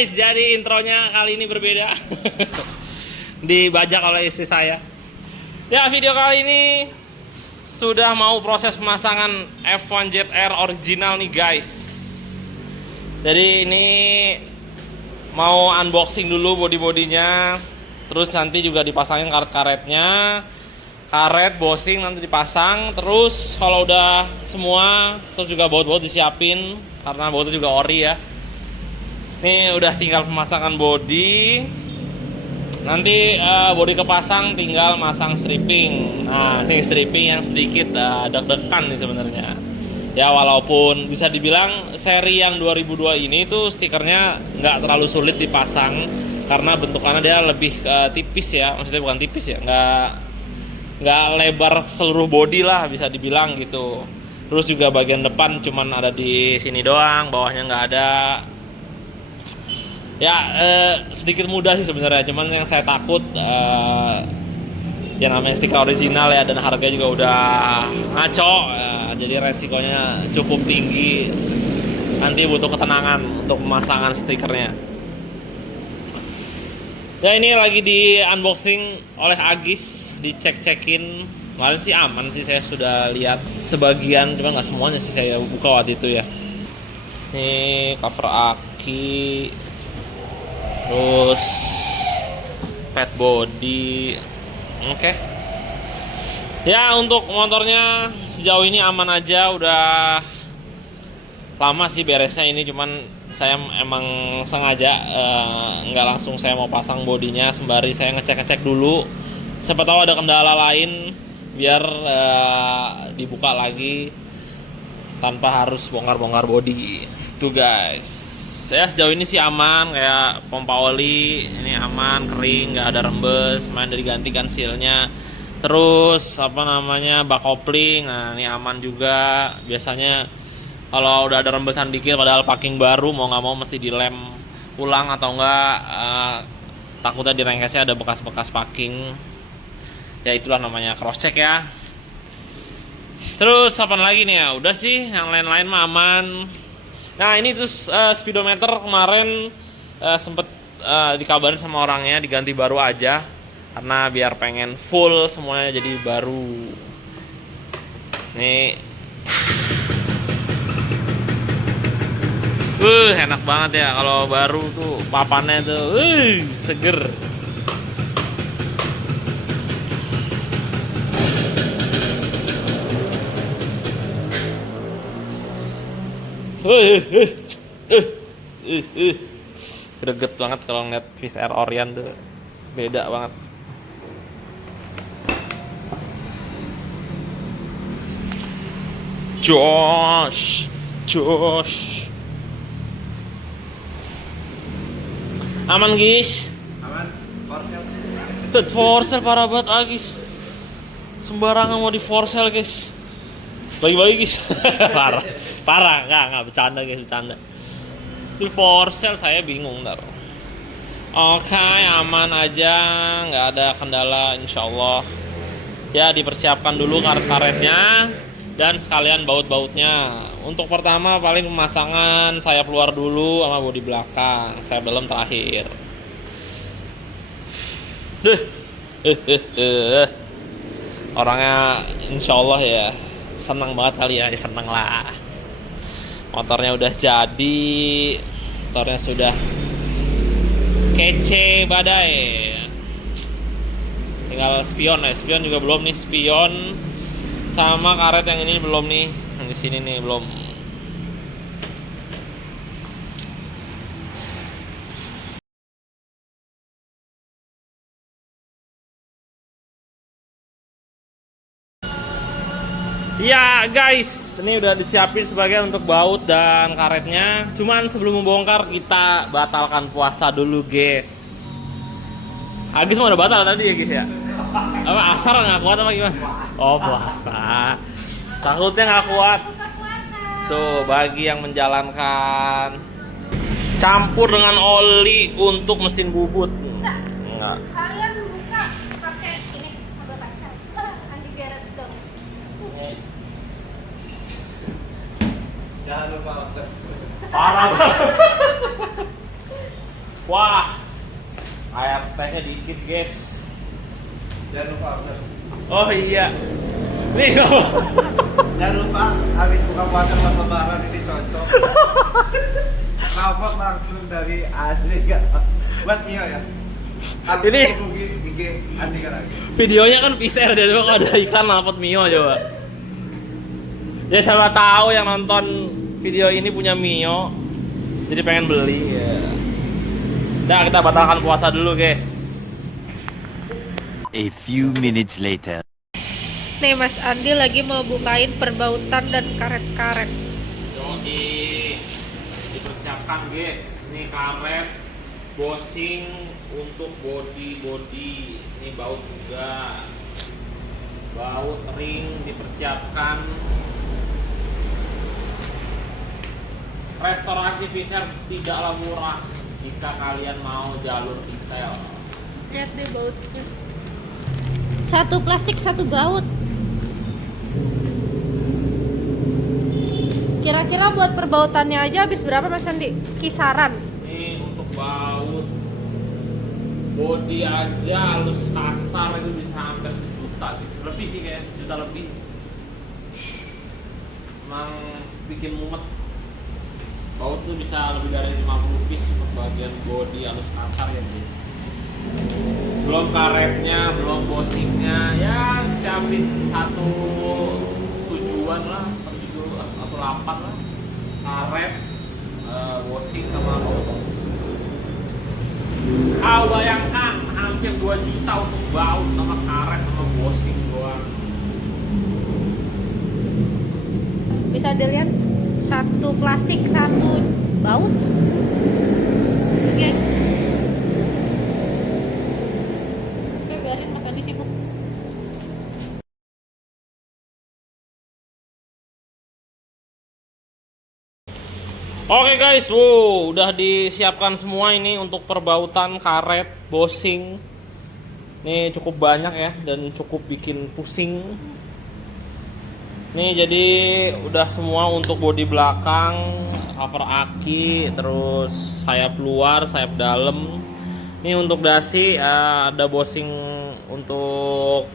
guys, jadi intronya kali ini berbeda. Dibajak oleh istri saya. Ya, video kali ini sudah mau proses pemasangan F1 ZR original nih guys. Jadi ini mau unboxing dulu body-bodinya, terus nanti juga dipasangin karet-karetnya. Karet bosing nanti dipasang, terus kalau udah semua, terus juga baut-baut disiapin karena bautnya juga ori ya. Ini udah tinggal pemasangan body. Nanti body kepasang, tinggal masang stripping. Nah, ini stripping yang sedikit deg-degan nih sebenarnya. Ya, walaupun bisa dibilang seri yang 2002 ini tuh stikernya nggak terlalu sulit dipasang karena bentukannya dia lebih tipis ya. Maksudnya bukan tipis ya, nggak lebar seluruh body lah bisa dibilang gitu. Terus juga bagian depan cuman ada di sini doang, bawahnya nggak ada. Ya sedikit mudah sih sebenarnya, cuman yang saya takut yang namanya stiker original ya, dan harga juga udah ngaco jadi resikonya cukup tinggi. Nanti butuh ketenangan untuk pemasangan stikernya. Ya, ini lagi di unboxing oleh Agis, dicek-cekin. Kemarin sih aman sih, saya sudah lihat sebagian, cuma nggak semuanya sih saya buka waktu itu ya. Ini cover aki, terus pad body. Oke. Ya, untuk motornya sejauh ini aman aja, udah lama sih beresnya ini, cuman saya emang sengaja nggak langsung saya mau pasang bodinya, sembari saya ngecek-ngecek dulu, siapa tahu ada kendala lain biar dibuka lagi tanpa harus bongkar-bongkar body. Tuh guys, saya sejauh ini sih aman, kayak pompa oli ini aman, kering, nggak ada rembes, main dari gantikan sealnya. Terus bak kopling, nah ini aman juga. Biasanya kalau udah ada rembesan dikit padahal packing baru, mau nggak mau mesti dilem ulang atau enggak, takutnya di rengkesnya ada bekas-bekas packing. Ya itulah namanya cross check ya. Terus apa lagi nih ya, udah sih, yang lain-lain mah aman. Nah, ini terus speedometer kemarin sempet dikabarin sama orangnya diganti baru aja, karena biar pengen full semuanya jadi baru. Nih, enak banget ya kalau baru tuh, papannya tuh seger. Greget banget kalau ngeliat Swiss Air Orient tuh, beda banget. Josh. Aman guys. Aman, For sale parah banget Agis. Sembarangan mau di for sale guys. Bagi-bagi guys. parah nggak bercanda guys, bercanda. Di for sale saya bingung ntar. Oke, aman aja, nggak ada kendala insyaallah. Ya, dipersiapkan dulu karet-karetnya dan sekalian baut-bautnya. Untuk pertama paling pemasangan sayap luar dulu sama bodi belakang, sayap dalam terakhir. Orangnya insyaallah ya senang banget kali ya, seneng lah. Motornya udah jadi, motornya sudah kece badai. Tinggal spion ya, spion juga belum nih, spion sama karet yang ini belum nih, yang di sini nih belum. Ya guys, ini udah disiapin sebagian untuk baut dan karetnya. Cuman sebelum membongkar kita batalkan puasa dulu guys. Agis mau udah batal tadi ya guys ya? Apa asar nggak kuat apa gimana? Oh, puasa. Takutnya nggak kuat. Tuh, bagi yang menjalankan, campur dengan oli untuk mesin bubut. Enggak. Kalian buka pakai ini sambal kacang. Anti beres dong. jangan lupa Parah banget. Wah, air tehnya dikit guys. Jangan lupa order. Oh iya. Nih kok. Jangan lupa habis buka puasa pas lebaran ini cocok. Rapot langsung dari asli gak? Buat Mio ya. Ini IG Andika lagi. videonya kan PCR dia coba kalau ada iklan knalpot Mio coba. Ya siapa tahu yang nonton video ini punya Mio, jadi pengen beli ya. Nah kita batalkan puasa dulu guys. A few minutes later. Nih Mas Andi lagi mau bukain perbautan dan karet-karet. Yoi, dipersiapkan guys. Ini karet, bosing untuk body. Ini baut juga. Baut ring dipersiapkan. Restorasi Fisher tidaklah murah jika kalian mau jalur detail. Lihat deh bautnya. Satu plastik, satu baut. Kira-kira buat perbautannya aja habis berapa Mas Andi? Kisaran. Ini untuk baut body aja halus kasar itu bisa hampir sejuta guys. Lebih sih kayak sejuta lebih. Emang bikin mumet. Baut tuh bisa lebih dari 50 piece untuk bagian body halus kasar ya guys. Belum karetnya, belum bosingnya, ya siapin satu tujuan lah, atau 8 lah. Karet, bosing sama baut. Bayangkan hampir 2 juta untuk baut sama karet sama bosing doang. Bisa dilihat satu plastik, satu baut. Oke. Oke, biarin Mas Andi sibuk. Oke guys, wow, udah disiapkan semua ini untuk perbautan karet, bosing. Ini cukup banyak ya dan cukup bikin pusing. Nih jadi udah semua untuk bodi belakang, cover aki, terus sayap luar, sayap dalam. Nih untuk dasi ada bosing untuk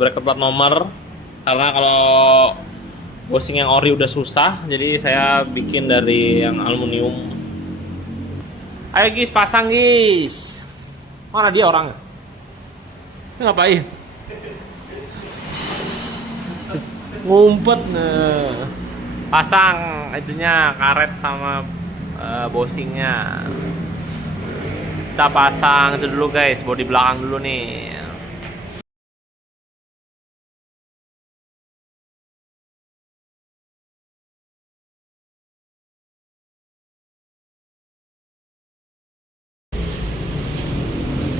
bracket plat nomor. Karena kalau bosing yang ori udah susah, jadi saya bikin dari yang aluminium. Ayo guys, pasang guys. Mana dia orangnya? Ini ngapain? Ngumpet. Nah, pasang itunya karet sama bosingnya. Kita pasang itu dulu guys, bodi belakang dulu nih.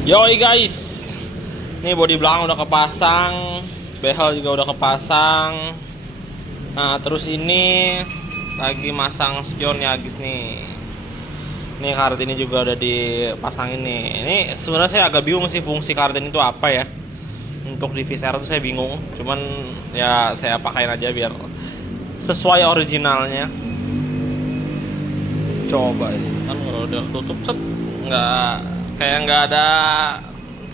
Yoi guys, ini bodi belakang udah kepasang, behel juga udah kepasang. Nah terus ini lagi masang spionnya guys nih. Ini karet ini juga udah dipasangin nih. Ini sebenarnya saya agak bingung sih fungsi karet ini itu apa ya. Untuk di VCR tuh saya bingung. Cuman ya saya pakain aja biar sesuai originalnya. Coba ini kan kalau udah tutup set nggak ada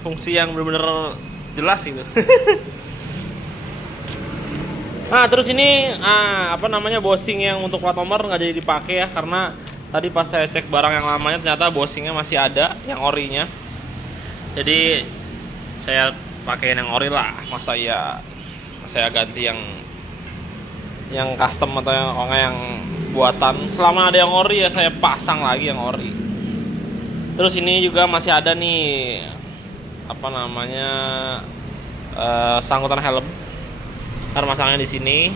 fungsi yang benar-benar jelas gitu. Nah terus ini apa namanya bosing yang untuk plat nomor nggak jadi dipakai ya, karena tadi pas saya cek barang yang lamanya ternyata bosingnya masih ada yang orinya. Jadi saya pakai yang ori lah, masa ya saya ganti yang custom atau yang buatan. Selama ada yang ori ya saya pasang lagi yang ori. Terus ini juga masih ada nih apa namanya sangkutan helm. Ntar masangnya di sini.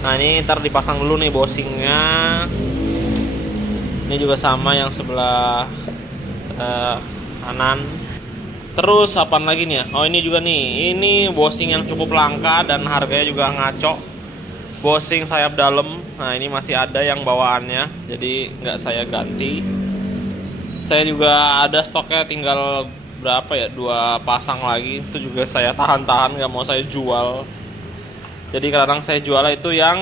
Nah ini ntar dipasang dulu nih bosingnya. Ini juga sama yang sebelah kanan. Terus apaan lagi nih ya? Oh ini juga nih. Ini bosing yang cukup langka dan harganya juga ngaco. Bosing sayap dalam. Nah ini masih ada yang bawaannya, jadi nggak saya ganti. Saya juga ada stoknya tinggal berapa ya, 2 pasang lagi. Itu juga saya tahan-tahan, nggak mau saya jual. Jadi kadang saya jual itu yang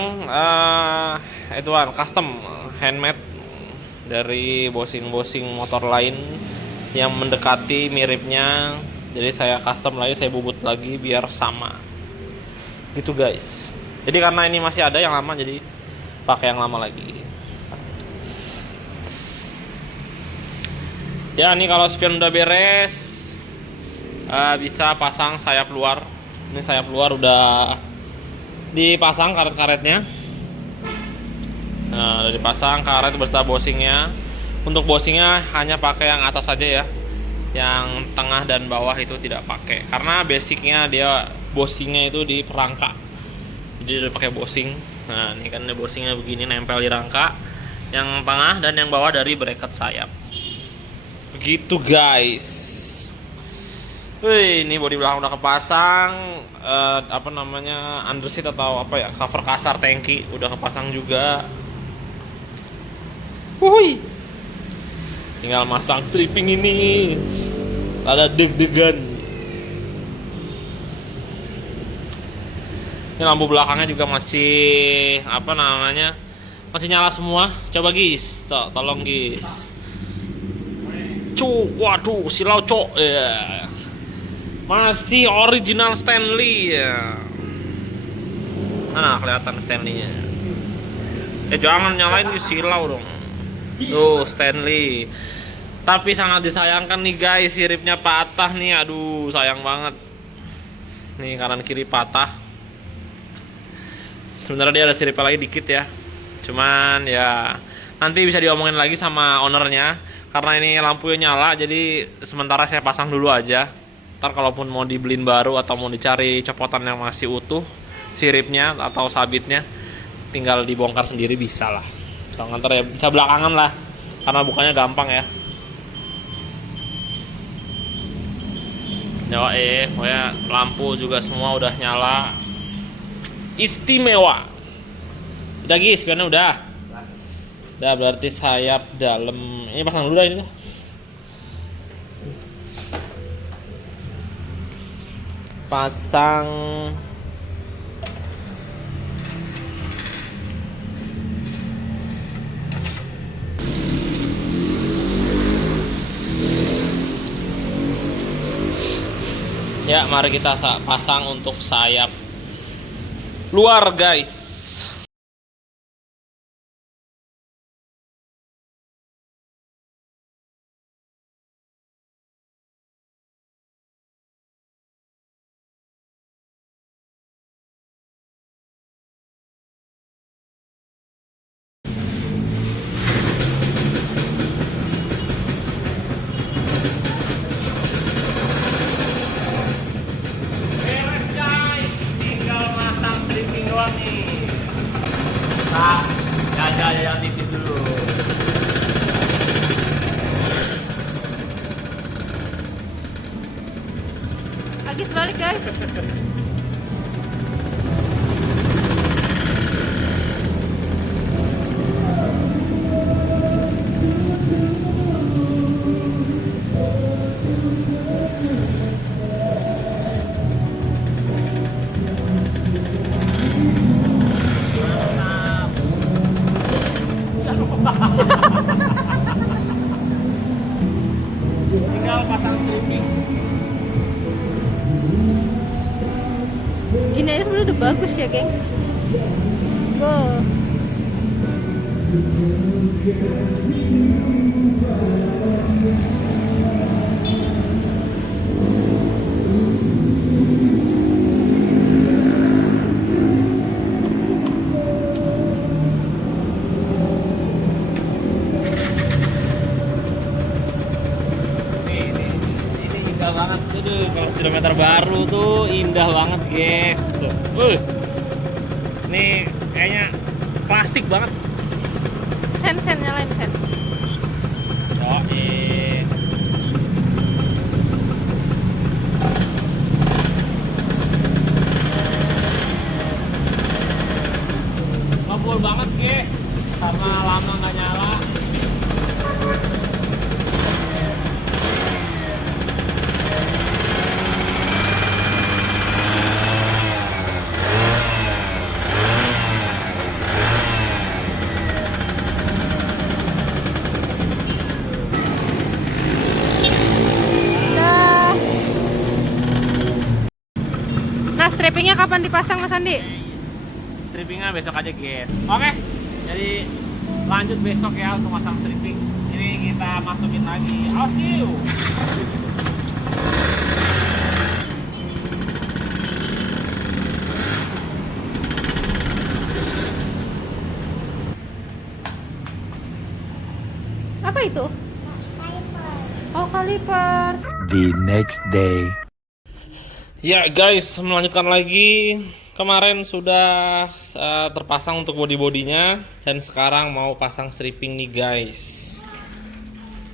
ituan custom handmade dari bosing-bosing motor lain yang mendekati miripnya. Jadi saya custom lagi, saya bubut lagi biar sama. Gitu guys. Jadi karena ini masih ada yang lama, jadi pakai yang lama lagi. Ya ini kalau spion udah beres, bisa pasang sayap luar. Ini sayap luar udah dipasang karet-karetnya. Nah, udah dipasang karet beserta bosingnya. Untuk bosingnya hanya pakai yang atas saja ya. Yang tengah dan bawah itu tidak pakai. Karena basicnya dia bosingnya itu di perangka. Jadi udah pakai bosing. Nah, ini kan bosingnya begini nempel di rangka. Yang tengah dan yang bawah dari bracket sayap. Begitu guys. Wih, ini bodi belakang udah kepasang. Underseat atau apa ya, cover kasar tangki udah kepasang juga. Wuih. Tinggal masang stripping ini. Ada deg-degan. Ini lampu belakangnya juga masih masih nyala semua. Coba guys, tolong guys. Waduh, silau cok ya. Masih original Stanley ya. Mana kelihatan Stanley-nya? Jangan nyalain silau dong. Tuh Stanley. Tapi sangat disayangkan nih guys, siripnya patah nih. Aduh, sayang banget. Nih kanan kiri patah. Sebenarnya dia ada siripnya lagi dikit ya. Cuman ya nanti bisa diomongin lagi sama ownernya. Karena ini lampunya nyala, jadi sementara saya pasang dulu aja. Ntar kalaupun mau dibeliin baru atau mau dicari copotan yang masih utuh siripnya atau sabitnya, tinggal dibongkar sendiri bisa lah. Kalau nganter ya bisa belakangan lah, karena bukanya gampang ya. Pokoknya lampu juga semua udah nyala, istimewa. Udah guys, spionnya udah berarti sayap dalam ini pasang dulu dah ini. Pasang ya, mari kita pasang untuk sayap luar guys. Jalan tipis dulu. Agis balik guys. Tinggal pasang stripping. Gini aja sebenarnya udah bagus ya gengs. Wow. Ini indah banget. Aduh, kalau speedometer baru tuh indah banget guys. Tuh. Ini kayaknya plastik banget. Sen nyalain sen. Cobain. Ngebul banget guys, karena lama nggak nyala. strippingnya kapan dipasang Mas Andi? Strippingnya besok aja guys. Oke, jadi lanjut besok ya untuk masang stripping. Ini kita masukin lagi Austiu. Apa itu? Oh, kaliper. The next day. Ya guys, melanjutkan lagi. Kemarin sudah terpasang untuk body-bodinya dan sekarang mau pasang stripping nih guys.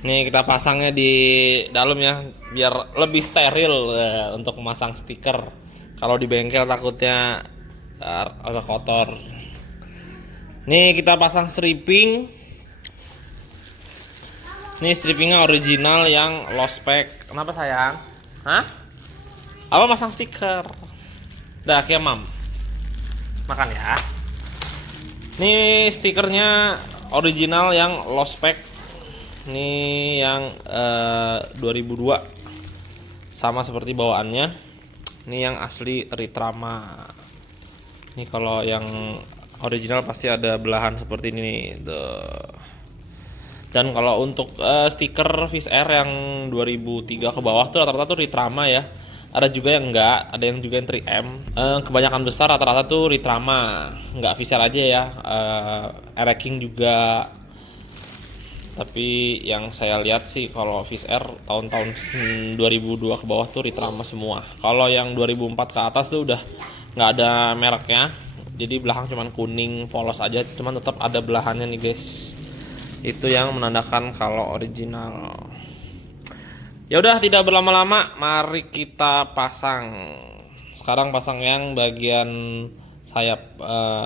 Nih kita pasangnya di dalam ya biar lebih steril untuk memasang stiker. Kalau di bengkel takutnya agak kotor. Nih kita pasang stripping. Ini strippingnya original yang low spec. Kenapa sayang? Hah? Apa masang stiker? Dah kayak mam. Makan ya. Ini stikernya original yang low spec. Ini yang 2002. Sama seperti bawaannya. Ini yang asli Ritrama. Ini kalau yang original pasti ada belahan seperti ini nih. Dan kalau untuk stiker Fish Air yang 2003 ke bawah tuh rata-rata tuh Ritrama ya. Ada juga yang enggak, ada yang juga yang 3M. Kebanyakan besar rata-rata tuh Ritrama, enggak Fish Air aja ya. Air King juga. Tapi yang saya lihat sih kalau Fish Air tahun-tahun 2002 ke bawah tuh Ritrama semua. Kalau yang 2004 ke atas tuh udah nggak ada mereknya. Jadi belakang cuman kuning polos aja, cuman tetap ada belahannya nih guys. Itu yang menandakan kalau original. Ya udah tidak berlama-lama, mari kita pasang. Sekarang pasang yang bagian sayap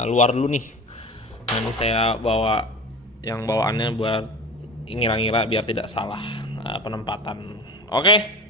luar dulu nih. Nah, ini saya bawa yang bawaannya buat ngira-ngira biar tidak salah penempatan. Oke.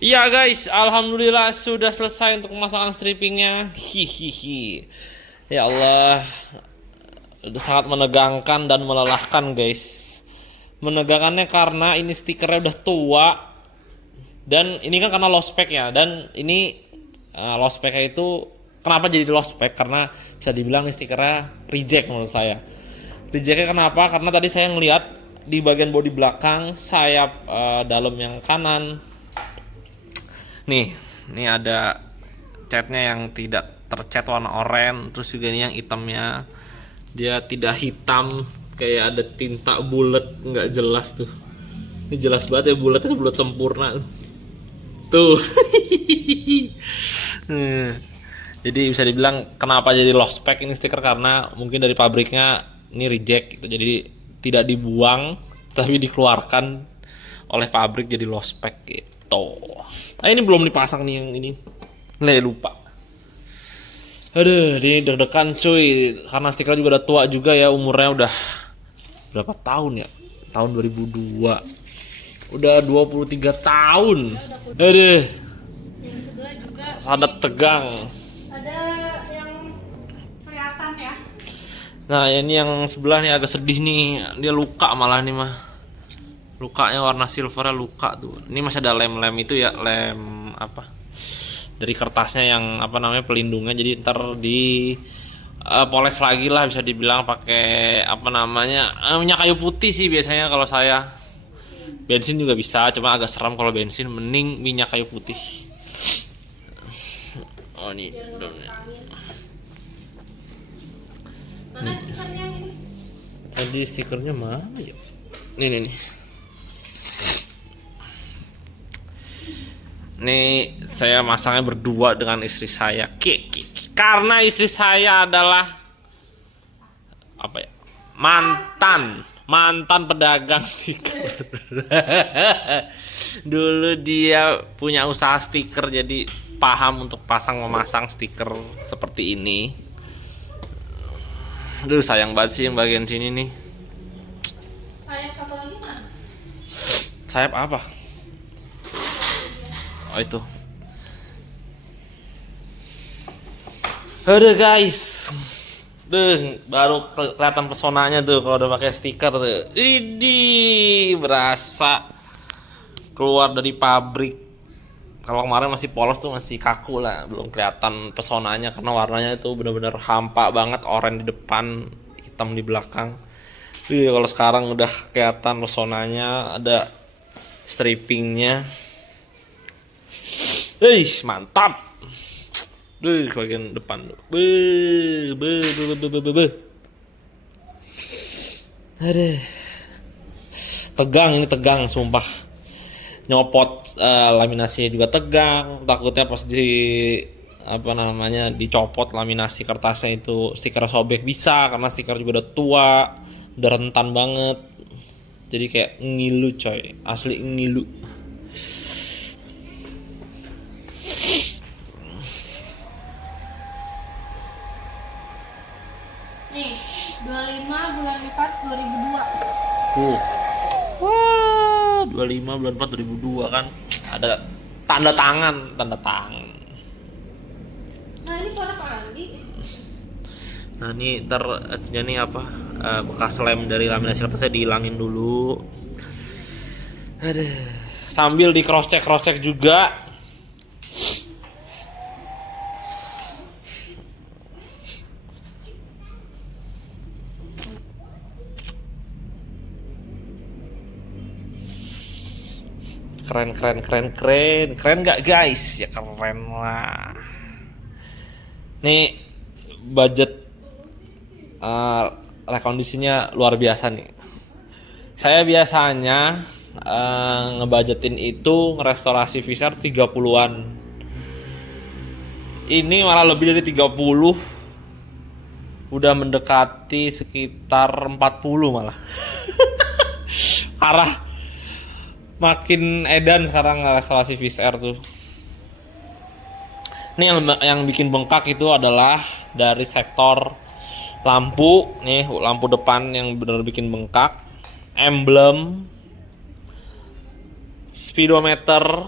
Iya guys, alhamdulillah sudah selesai untuk pemasangan strippingnya. Hihihi. Ya Allah, udah sangat menegangkan dan melelahkan guys. Menegangkannya karena ini stikernya udah tua. Dan ini kan karena low spec ya. Dan ini low specnya itu kenapa jadi low spec? Karena bisa dibilang ini stikernya reject menurut saya. Rejectnya kenapa? Karena tadi saya ngeliat di bagian bodi belakang sayap dalam yang kanan. Nih ada catnya yang tidak tercat warna oranye, terus juga ini yang hitamnya dia tidak hitam, kayak ada tinta bulat nggak jelas tuh. Ini jelas banget ya, bulatnya bulat sempurna tuh. Jadi bisa dibilang kenapa jadi low spec ini stiker, karena mungkin dari pabriknya ini reject gitu, jadi tidak dibuang tapi dikeluarkan oleh pabrik jadi low spec gitu. Ini belum dipasang nih yang ini. Lupa. Aduh, ini deg-degan cuy. Karena stiker juga udah tua juga ya, umurnya udah berapa tahun ya? Tahun 2002. Udah 23 tahun. Aduh, Yang sebelah juga sangat tegang. ada yang kelihatan ya. Nah, ini yang sebelah nih agak sedih nih. Dia luka malah nih mah. Lukanya warna silvernya luka tuh. Ini masih ada lem-lem itu ya, lem apa? Dari kertasnya yang apa namanya pelindungnya. Jadi ntar di poles lagi lah bisa dibilang pakai apa namanya minyak kayu putih sih biasanya kalau saya. Bensin juga bisa, cuma agak seram kalau bensin. Mending minyak kayu putih. Oh ini. Mana stikernya ini? Tadi stikernya mana ya? Nih. Nih saya masangnya berdua dengan istri saya. Karena istri saya adalah apa ya? Mantan pedagang stiker. Dulu dia punya usaha stiker, jadi paham untuk memasang stiker seperti ini. Aduh, sayang banget sih yang bagian sini nih. Sayap satu lagi mana? Sayap apa? Oh itu. Aduh guys. Baru kelihatan pesonanya tuh kalau udah pakai stiker tuh. Idi, berasa keluar dari pabrik. Kalau kemarin masih polos tuh masih kaku lah, belum kelihatan pesonanya karena warnanya itu benar-benar hampa banget, oranye di depan, hitam di belakang. Kalau sekarang udah kelihatan pesonanya, ada stripingnya. Mantap. Bagian depan tuh. Aduh. Tegang sumpah. Nyopot laminasinya juga tegang. Takutnya pas dicopot laminasi kertasnya itu stiker sobek bisa karena stiker juga udah tua, udah rentan banget. Jadi kayak ngilu coy, asli ngilu. Nih, 25 bulan 4 2002. Wah, 25 bulan 4 2002 kan. Ada tanda tangan. Nah, ini suara Pak Andi. Nah, ini ntar nih apa? Bekas lem dari laminasi kertasnya dihilangin dulu. Aduh. Sambil di cross check juga. Keren nggak guys? Ya keren lah. Nih budget rekondisinya luar biasa nih. Saya biasanya ngebudgetin itu ngerestorasi Visar 30-an. Ini malah lebih dari 30. Udah mendekati sekitar 40 malah. Parah. Makin edan sekarang restorasi Visar tuh. Ini yang bikin bengkak itu adalah dari sektor lampu. Nih lampu depan yang benar bikin bengkak. Emblem, speedometer,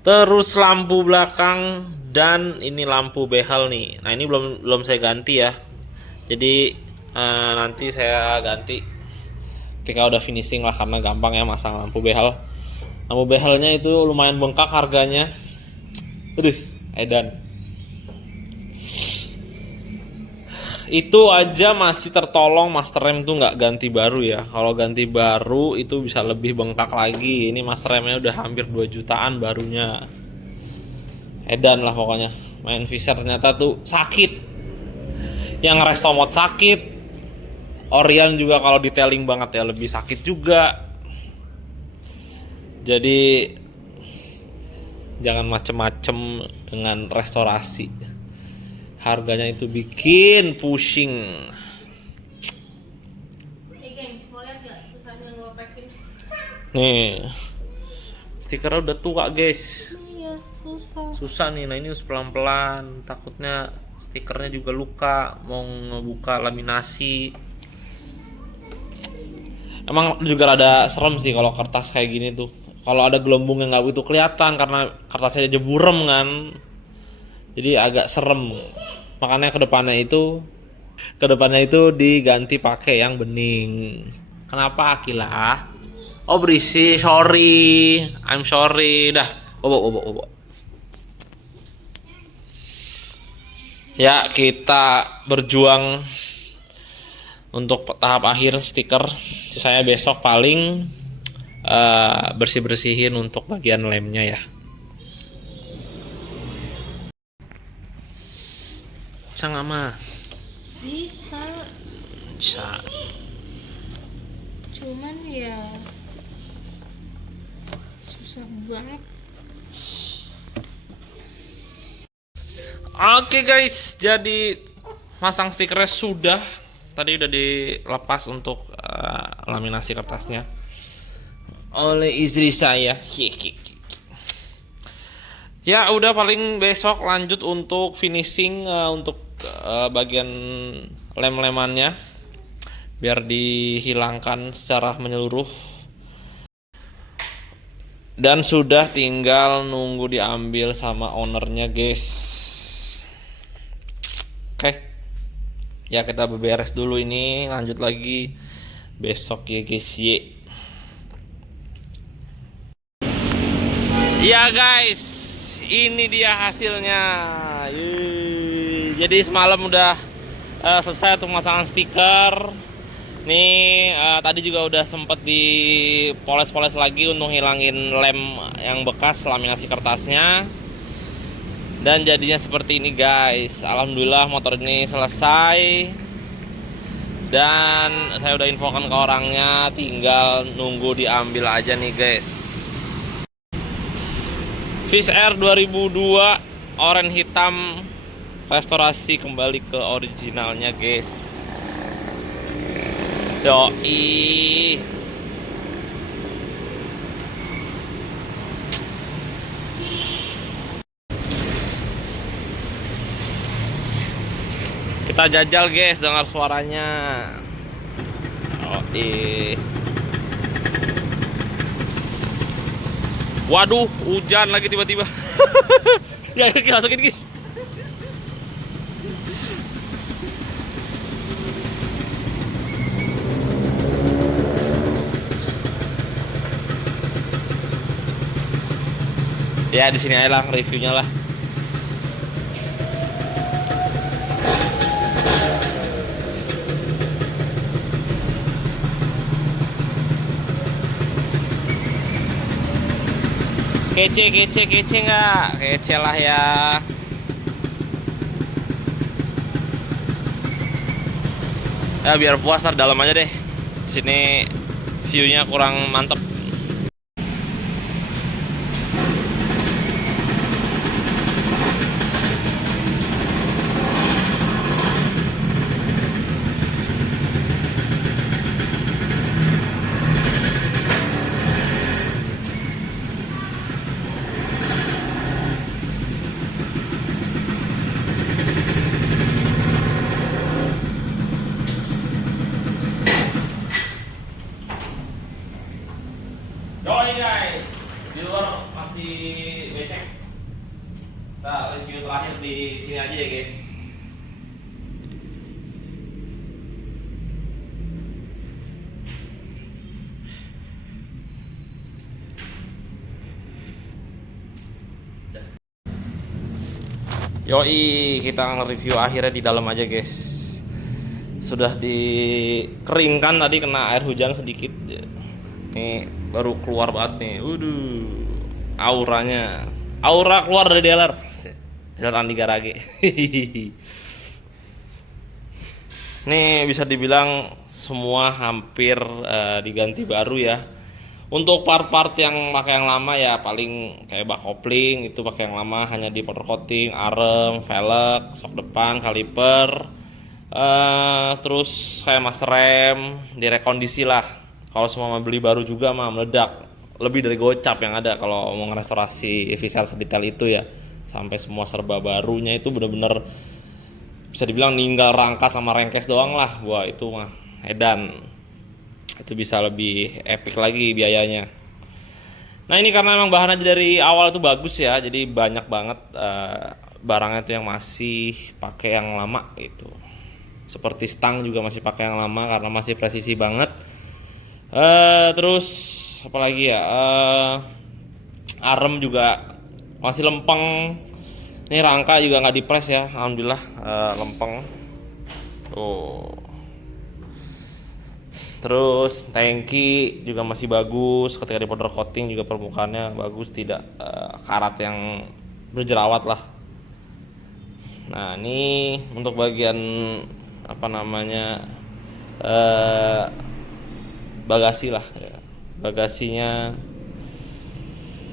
terus lampu belakang dan ini lampu behel nih. Nah ini belum saya ganti ya. Jadi nanti saya ganti ketika udah finishing lah karena gampang ya masang lampu behel. Lampu behelnya itu lumayan bengkak harganya. Aduh, edan. Itu aja masih tertolong master rem tuh nggak ganti baru ya. Kalau ganti baru itu bisa lebih bengkak lagi. Ini master remnya udah hampir 2 jutaan barunya. Edan lah pokoknya. Main Visar ternyata tuh sakit. Yang resto mod sakit. Orion juga kalau detailing banget ya lebih sakit juga. Jadi jangan macem-macem dengan restorasi. Harganya itu bikin pusing. Gengs, mau lihat gak susahnya ngelopekin? Nih, stikernya udah tua guys. Iya, susah. Susah nih, nah ini harus pelan-pelan. Takutnya stikernya juga luka. Mau ngebuka laminasi. Emang juga rada serem sih kalau kertas kayak gini tuh. Kalau ada gelembung yang nggak begitu kelihatan karena kertasnya aja burem kan. Jadi agak serem. Makanya kedepannya itu diganti pakai yang bening. Kenapa Akila? Oh berisi, sorry, I'm sorry. Dah, bobo. Ya kita berjuang untuk tahap akhir stiker. Sisanya besok paling bersih-bersihin untuk bagian lemnya ya. Bisa nggak mah? Bisa, Bisa. cuman ya susah banget. Oke guys, jadi masang stikernya sudah. Tadi udah dilepas untuk laminasi kertasnya oleh istri saya. Ya udah paling besok lanjut untuk finishing untuk bagian lem-lemannya biar dihilangkan secara menyeluruh. Dan sudah tinggal nunggu diambil sama ownernya guys. Oke. Ya kita beberes dulu ini, lanjut lagi besok ya guys ye. Ya guys, ini dia hasilnya. Jadi semalam udah selesai untuk pemasangan stiker. Nih tadi juga udah sempet dipoles-poles lagi untuk hilangin lem yang bekas laminasi kertasnya. Dan jadinya seperti ini guys. Alhamdulillah motor ini selesai. Dan saya udah infokan ke orangnya, tinggal nunggu diambil aja nih guys. Fish Air 2002 oranye hitam restorasi kembali ke originalnya guys. Yoi. Kita jajal guys, dengar suaranya. Yoi. Waduh, hujan lagi tiba-tiba. Ya, kita masukin guys. Ya di sini aja lah reviewnya lah. Kece nggak? Kece lah ya. Ya biar puas ntar dalam aja deh. Sini viewnya kurang mantep. Yoi guys, di luar masih becek. Nah, review terakhir di sini aja ya guys. Yoi, kita nge-review akhirnya di dalam aja guys. Sudah dikeringkan tadi kena air hujan sedikit. Nih baru keluar banget nih. Auranya. Aura keluar dari dealer. Dealer Andi Garage. Nih bisa dibilang semua hampir diganti baru ya. Untuk part-part yang pakai yang lama ya paling kayak bak kopling itu pakai yang lama, hanya di powder coating, arem, velg, sok depan, kaliper, terus kayak master rem direkondisi lah. Kalau semua mau beli baru juga mah meledak, lebih dari gocap yang ada kalau mau ngerestorasi VCR sedetail itu ya. Sampai semua serba barunya itu bener-bener bisa dibilang ninggal rangka sama rengkes doang lah. Wah itu mah edan. Itu bisa lebih epic lagi biayanya. Nah ini karena memang bahannya dari awal itu bagus ya, jadi banyak banget barangnya itu yang masih pakai yang lama gitu. Seperti stang juga masih pakai yang lama karena masih presisi banget. Terus apalagi ya, arem juga masih lempeng. Ini rangka juga nggak dipres ya, alhamdulillah lempeng. Tuh. Terus tangki juga masih bagus, ketika di powder coating juga permukaannya bagus, tidak karat yang berjerawat lah. Nah ini untuk bagian apa namanya bagasi lah ya. Bagasinya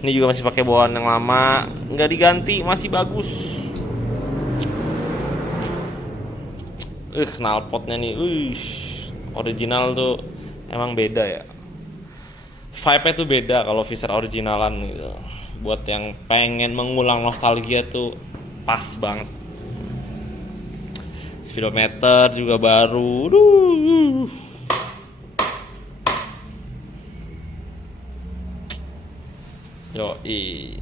ini juga masih pakai bawaan yang lama, nggak diganti, masih bagus. Knalpotnya nih, original tuh emang beda ya. Vibe-nya tuh beda kalau Fisher originalan gitu. Buat yang pengen mengulang nostalgia tuh pas banget. Speedometer juga baru. Yoi.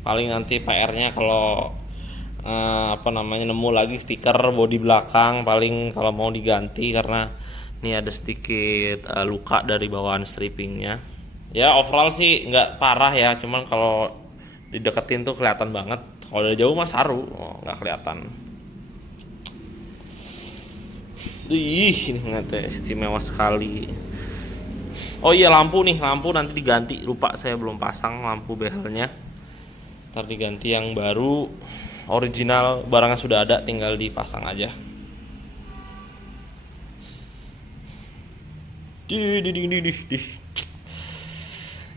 Paling nanti PR-nya kalau nemu lagi stiker bodi belakang, paling kalau mau diganti karena ini ada sedikit luka dari bawaan strippingnya. Ya overall sih nggak parah ya, cuman kalau dideketin tuh kelihatan banget. Kalau dari jauh mah saru, nggak kelihatan. Ini ternyata istimewa sekali. Oh iya, lampu nanti diganti, lupa saya belum pasang lampu behelnya. Ntar diganti yang baru. Original barangnya sudah ada, tinggal dipasang aja.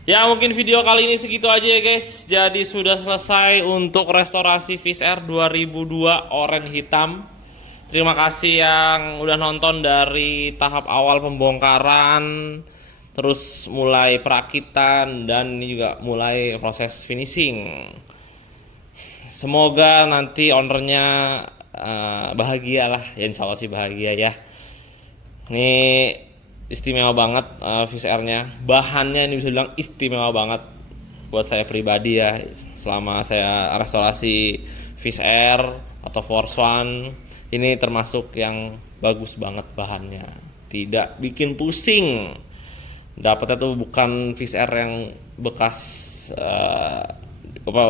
Ya mungkin video kali ini segitu aja ya guys. Jadi sudah selesai untuk restorasi Fish Air 2002 oranye hitam. Terima kasih yang udah nonton dari tahap awal pembongkaran, terus mulai perakitan, dan ini juga mulai proses finishing. Semoga nanti ownernya bahagia lah, ya insya Allah sih bahagia ya. Ini istimewa banget Fish Air-nya, bahannya ini bisa bilang istimewa banget buat saya pribadi ya. Selama saya restorasi Fish Air atau Force One, ini termasuk yang bagus banget bahannya, tidak bikin pusing. Dapatnya tuh bukan Fish Air yang bekas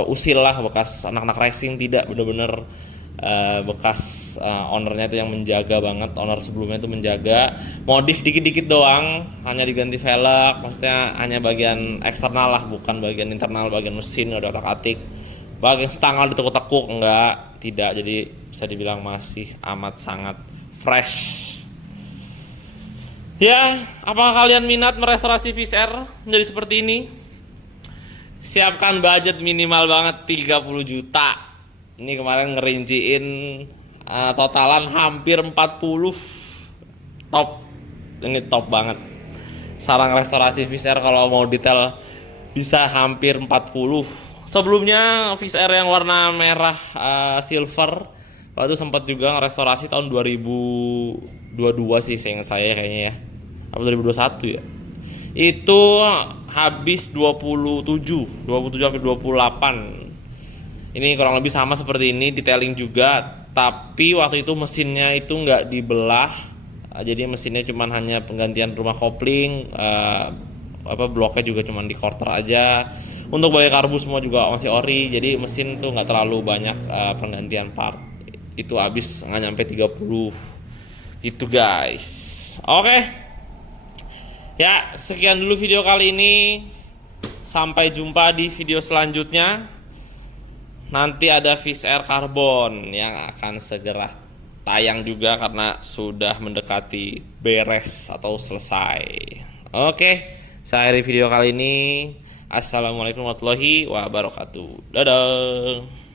usil lah, bekas anak-anak racing, tidak, bener-bener bekas ownernya itu yang menjaga banget. Owner sebelumnya itu menjaga, modif dikit-dikit doang, hanya diganti velg, maksudnya hanya bagian eksternal lah, bukan bagian internal, bagian mesin udah otak-atik, bagian stanggal ditekuk-tekuk, enggak, tidak. Jadi bisa dibilang masih amat sangat fresh. Ya, apakah kalian minat merestorasi Fish Air menjadi seperti ini? Siapkan budget minimal banget 30 juta. Ini kemarin ngerinciin totalan hampir 40. Top. Ini top banget. Sarang restorasi Fish Air kalau mau detail bisa hampir 40. Sebelumnya Fish Air yang warna merah silver waktu itu sempat juga restorasi tahun 2022 sih, seingat saya kayaknya ya. Apa 2021 ya? Itu habis 27 sampai 28. Ini kurang lebih sama seperti ini, detailing juga, tapi waktu itu mesinnya itu nggak dibelah. Jadi mesinnya cuman hanya penggantian rumah kopling, bloknya juga cuman di quarter aja. Untuk bagian karbu semua juga masih ori, jadi mesin tuh nggak terlalu banyak penggantian part. Itu habis nggak nyampe 30 gitu guys. Oke. Ya, sekian dulu video kali ini. Sampai jumpa di video selanjutnya. Nanti ada Fish Air Carbon yang akan segera tayang juga karena sudah mendekati beres atau selesai. Oke, saya akhiri video kali ini. Assalamualaikum warahmatullahi wabarakatuh. Dadah.